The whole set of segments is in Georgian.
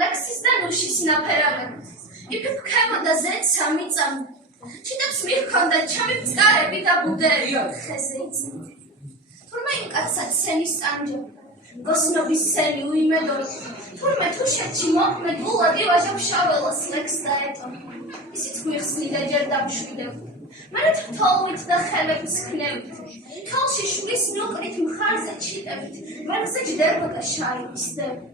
ლექსის და ნუშის ნაფერავები. იფიფქებოდა ზედ 3 წამი. ჩიტებს მიჰქონდა ჩემი ფსკარები და ბუდეები ხეზე იწნით. თურმე იმ კაცად სენის ტანჯა, გოსნობის სენი უიმედორი. თურმე თუშეთში მოქმედ გულად ივაჟავშაველას ლექს დაეტო. ისიც გვიხსნიდა ჯერ დამშვიდებით. მერე თოვლით და ხელების ქნევით. თოლში შვილის ნუყრით მხარზე ჩიტებით. მერზე ჯდებოდა შაინის დები.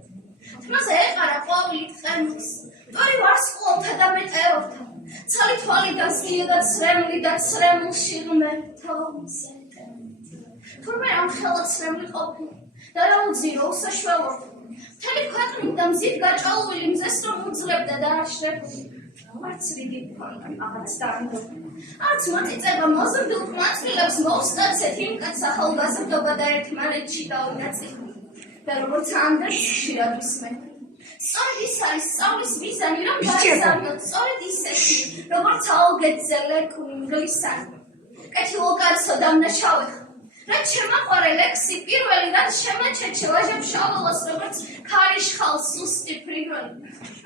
თმაზე ეყარა ყვავილით ყემლის. ტორი ვარსკვლავთა და მეტეორთა. ცალი თვალიდან სდიოდა ცრემლი და ცრემლში ღმერთო მზეტებით. თურმე ამ ხელად ცრემლი ყოფილი და რა უძირო უსაშველოა. მთელი ქვეყნიდან მზით გაჭალული მზეს რომ უძლებდა და აშრებული. არც რიგი მქონდა აღაც დაანდობი. არც მოწიწება მოზრდილ ყმაწვილებს მოუსტაცეთ იმ კაც ახალგაზრდობა და ერთმანეთში დაუნაწილდა. და როგორც ამდენს ხშირად ვისმენთ. სწორედ ის არის სწავლის მიზანი, რომ გაიზარდოთ სწორედ ისეთი, როგორც ალგეთზე ლეკვი მგლისანი. კეთილო კაცო დამნაშავე ხარ. რაც შემაყვარე ლექსი პირველი, რაც შემაჩეჩე ვაჟავშაველას, როგორც ქარიშხალს სუსტი ფრინველი.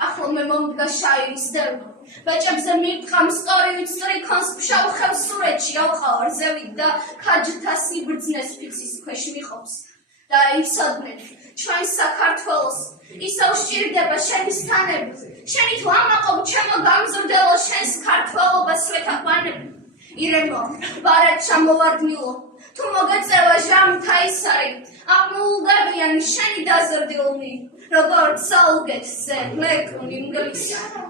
ახლა მე მომდგა შაირის დევი. ბაჭებზე მივტყამ სწორი ვიწრი ქონს ფშავ ხევსურეთში ავყავარ ზევით და ქაჯთა სიბრძნეს ფიცის ქვეშ მიყობს. და იცოდნენ ჩვენ საქართველოს ისევ სჭირდება შენის თანები. შენი თუ ამაყობ ჩემო გამზრდელო შენს ქართველობას ვეთაყვანები. ირემო, ბარად ჩამოვარდნილო, თუ მოგეწევა ჟამთა ისარი, აღმოულგარდიანი შენი დაზრდილნი, როგორც ალგეთზე ლეკვი მგლისანი.